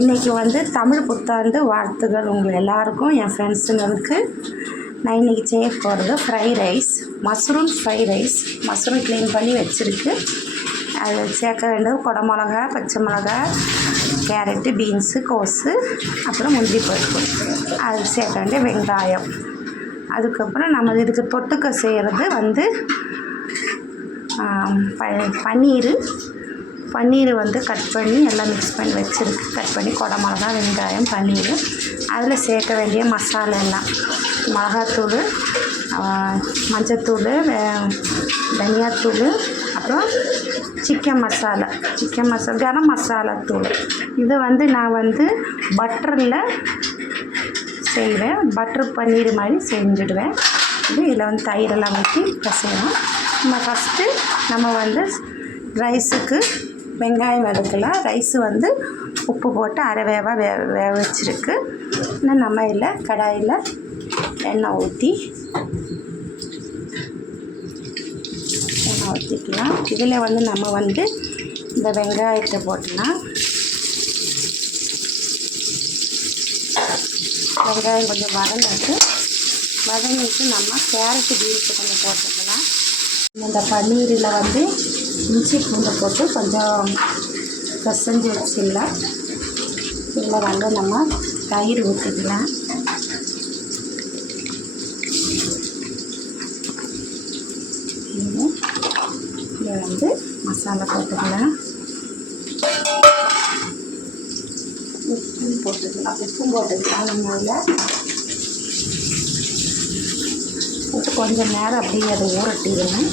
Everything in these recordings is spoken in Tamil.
இன்றைக்கி வந்து தமிழ் புத்தாண்டு வாழ்த்துகள் உங்கள் எல்லாருக்கும், என் ஃப்ரெண்ட்ஸுங்களுக்கு. நான் இன்றைக்கி செய்ய போகிறது fried rice, mushroom fried rice. Mushroom clean பண்ணி வச்சுருக்கு. அதில் சேர்க்க வேண்டியது குடமிளகா, பச்சை மிளகா, கேரட்டு, பீன்ஸு, கோஸு, அப்புறம் முந்திரி பருப்பு. அது சேர்க்க வேண்டிய வெங்காயம். அதுக்கப்புறம் நம்ம இதுக்கு தொட்டுக்க செய்கிறது வந்து பன்னீர் வந்து கட் பண்ணி எல்லாம் மிக்ஸ் பண்ணி வச்சுருக்கு. கட் பண்ணி குடமிளகா, வெங்காயம், பன்னீர். அதில் சேர்க்க வேண்டிய மசாலா எல்லாம் மிளகாத்தூள், மஞ்சத்தூள், தனியாத்தூள், அப்புறம் சிக்கன் மசாலா, கரம் மசாலா தூள். இது வந்து நான் வந்து பட்டரில் செய்வேன். பட்டர் பன்னீர் மாதிரி செஞ்சுடுவேன். இதில் வந்து தயிரெல்லாம் ஊற்றி பிசையணும். ஃபஸ்ட்டு நம்ம வந்து ரைஸுக்கு வெங்காயம் வதக்கலாம். ரைஸு வந்து உப்பு போட்டு அரை வேக வச்சுருக்கு. இன்னும் நம்ம இதில் கடாயில் எண்ணெய் ஊற்றிக்கலாம். இதில் வந்து நம்ம வந்து இந்த வெங்காயத்தை போட்டுக்கலாம். வெங்காயம் கொஞ்சம் வதங்கிட்டு நம்ம கேரட்டு, பீன்ஸு கொஞ்சம் போட்டுக்கலாம். இந்த பன்னீரில் வந்து இஞ்சி பூண்டை போட்டு கொஞ்சம் பிசைஞ்சு வச்சிடலாம். இதில் வந்து நம்ம தயிர் ஊற்றிக்கலாம். இதில் வந்து மசாலா போட்டுக்கலாம். உப்பும் போட்டுக்கலாம். நம்ம அதில் போட்டு கொஞ்சம் நேரம் அப்படியே அதை ஊறட்டிடணும்.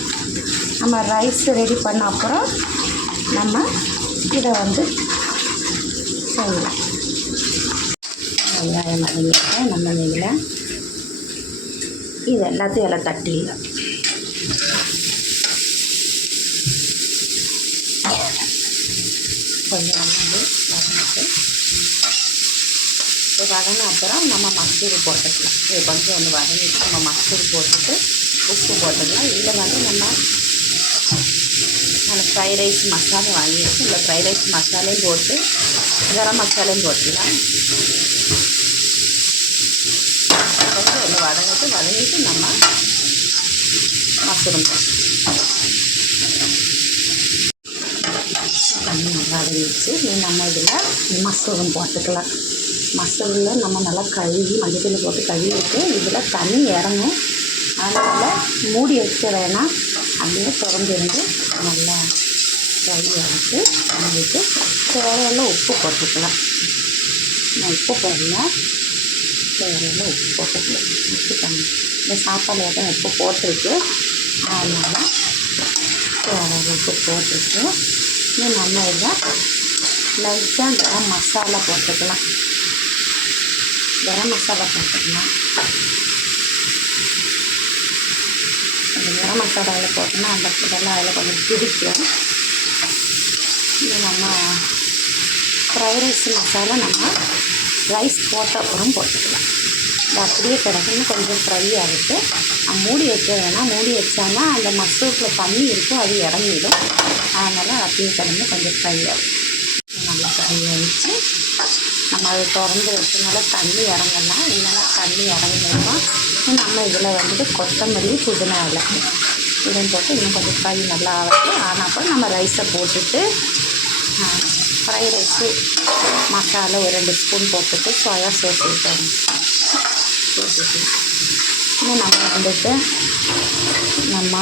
நம்ம ரைஸ் ரெடி பண்ண அப்புறம் நம்ம இதை வந்து செய்யலாம். வெங்காயம் வதங்கிட்டு நம்ம இதில் இது எல்லாத்தையும் எல்லாம் தட்டிடலாம். கொஞ்சம் வந்து வதங்கின அப்புறம் நம்ம மசூர் போட்டுக்கலாம். இது கொஞ்சம் ஒன்று வதங்கிட்டு நம்ம மசூர் போட்டுட்டு உப்பு போட்டுக்கலாம். இதில் வந்து நான் ஃப்ரைட் ரைஸ் மசாலா வாங்கி வச்சு இந்த ஃப்ரைட் ரைஸ் மசாலையும் போட்டு கரம் மசாலையும் போட்டுக்கலாம். கொஞ்சம் ஒன்று வதங்கிட்டு நம்ம மசூரம் போட்டுக்கலாம். தண்ணி நல்லா வதங்கிச்சு. நம்ம இதில் மசூரம் போட்டுக்கலாம். மசாலில் நம்ம நல்லா கழுவி மஞ்சள் போட்டு கழுவிட்டு இதில் தண்ணி இறங்கும். அதனால் மூடி வைக்க வேணாம், அப்படியே திறந்துருந்து நல்லா கழுவிட்டு நம்மளுக்கு தேவையான உப்பு போட்டுக்கலாம். நான் உப்பு போடல, தேவையான உப்பு போட்டுக்கலாம். உப்பு தண்ணி இந்த சாப்பாடு தான் உப்பு போட்டிருக்கு. அதனால் தேவையான உப்பு போட்டிருக்கு. நம்ம இதில் லைட்டாக கரம் மசாலா போட்டுக்கலாம். கரம் மசாலா போட்டுக்கலாம். அந்த கரம் மசாலாவில் போட்டோம்னா அந்த இதெல்லாம் அதில் கொஞ்சம் பிடிக்கும். இது நம்ம ஃப்ரைட் ரைஸ் மசாலா நம்ம ரைஸ் போட்ட அப்புறம் போட்டுக்கலாம். அது அப்படியே கிடக்குன்னு கொஞ்சம் ஃப்ரை ஆகிட்டு மூடி வைக்க வேணாம். மூடி வச்சாங்கன்னா அந்த மசூரில் தண்ணி இருக்கும், அது இறங்கிடும். அதனால் அப்படியே கிடந்து கொஞ்சம் ஃப்ரை ஆகும். நல்லா ஃப்ரை ஆகிடுச்சு. நம்ம அதை திறந்து வச்சதுனால தண்ணி இறங்கலாம், இல்லைன்னா தண்ணி இறங்கிருக்கும். நம்ம இதில் வந்துட்டு கொத்தமல்லி, புதினா இலை இதையும் போட்டு இன்னும் கொஞ்சம் ஃப்ரை நல்லா ஆகட்டும். ஆனால் நம்ம ரைஸை போட்டுட்டு ஃப்ரைட் ரைஸு மசாலா ஒரு 2 ஸ்பூன் போட்டுட்டு சோயா சாஸ் போட்டுட்டு இன்னும் நம்ம வந்துட்டு நம்ம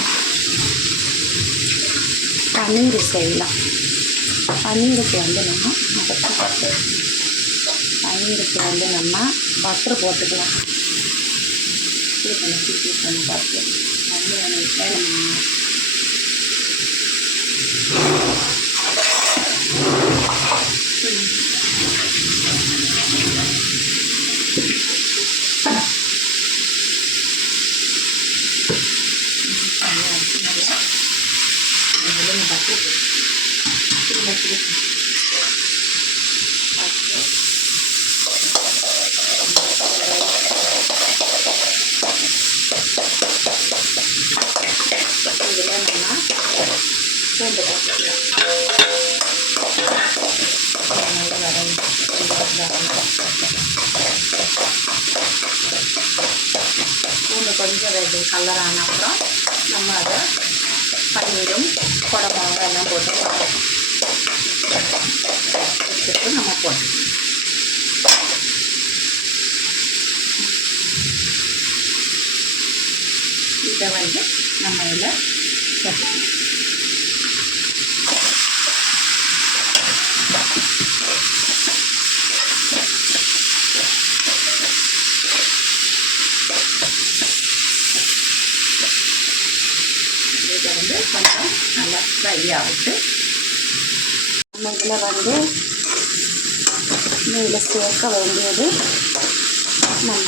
பன்னீர் செய்யலாம். பன்னீருக்கு வந்து நம்ம பட்டர் போட்டுக்கலாம். பண்ணி பட்டர் பூண்டு போட்டுக்கலாம். பூண்டு கொஞ்சம் ரெண்டு கலர் ஆன அப்புறம் நம்ம அதை பன்னீரும் குடமிளகா எல்லாம் போட்டு வச்சுட்டு நம்ம போட்டு இதை வந்து நம்ம இதில் போட்டு இதை வந்து கொஞ்சம் நல்லா ஃப்ரை ஆகிட்டு நம்ம இதில் வந்து இதில் சேர்க்க வேண்டியது நம்ம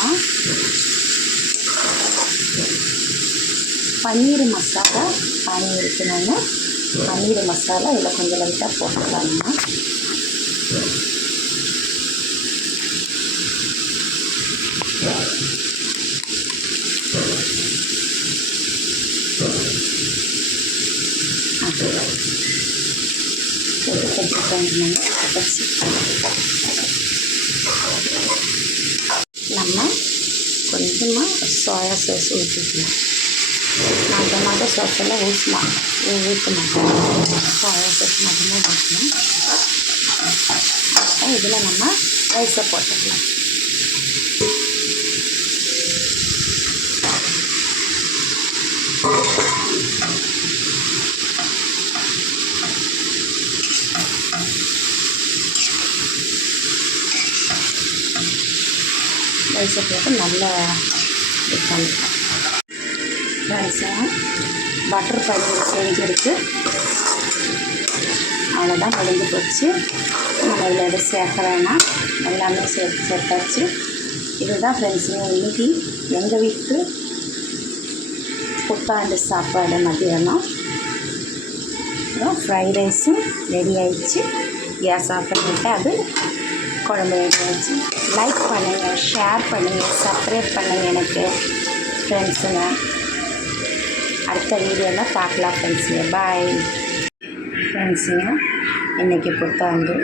பன்னீர் மசாலா பானி இருக்கணும்னு பன்னீர் மசாலா இதில் கொஞ்சம் லைட்டாக போட்டுக்கலாம் நம்ம நம்ம கொஞ்சமாக சோயா சாஸ் ஊற்றிக்கலாம். நான் டொமாட்டோ சாஸ் எல்லாம் ஊற்ற மாட்டேன், சோயா சாஸ் மட்டும்தான் ஊற்றணும். இதில் நம்ம ரைஸை போட்டுக்கலாம். ரைஸை போட்டு நல்லா இது பண்ணிக்கலாம். ரைஸாக பட்டர் பன்னீர் செஞ்சுருக்கு, அவ்வளோதான் முடிஞ்சு போச்சு. நம்ம இதில் எதை சேர்க்க வேணாம், எல்லாமே சேர்த்தாச்சு. இதுதான் ஃப்ரெண்ட்ஸுங்க இன்றைக்கி எங்கள் வீட்டுக்கு புத்தாண்டு சாப்பாடு மதியானம். ஃப்ரைட் ரைஸும் ரெடி ஆகிடுச்சு. கேஸ் ஆஃப் பண்ணிவிட்டு அது குழம்பு வச்சு. லைக் பண்ணுங்கள், ஷேர் பண்ணுங்கள், சப்ஸ்கிரைப் பண்ணுங்கள் எனக்கு ஃப்ரெண்ட்ஸுங்க. அடுத்த வீடியோவில் பார்க்கலாம் ஃப்ரெண்ட்ஸுங்க. பாய் ஃப்ரெண்ட்ஸுங்க. இன்றைக்கி புத்தாண்டு.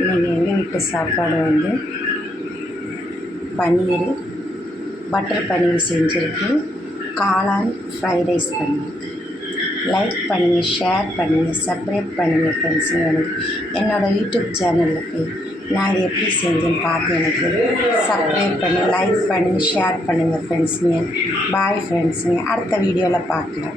இன்றைக்கி எங்கள் வீட்டு சாப்பாடு வந்து பன்னீர் பட்டர் பன்னீர் செஞ்சுருக்கு, காளான் ஃப்ரைட் ரைஸ் பண்ணியிருக்கு. லைக் பண்ணுங்கள், ஷேர் பண்ணுங்கள், சப்ஸ்கிரைப் பண்ணுங்கள் ஃப்ரெண்ட்ஸுங்க. எனக்கு என்னோடய யூடியூப் சேனலில் போய் நான் இது எப்படி செஞ்சேன்னு பார்த்து எனக்கு சப்ஸ்கிரைப் பண்ணி லைக் பண்ணி ஷேர் பண்ணுங்கள் ஃப்ரெண்ட்ஸுங்க. பாய் ஃப்ரெண்ட்ஸுங்க. அடுத்த வீடியோவில் பார்க்கலாம்.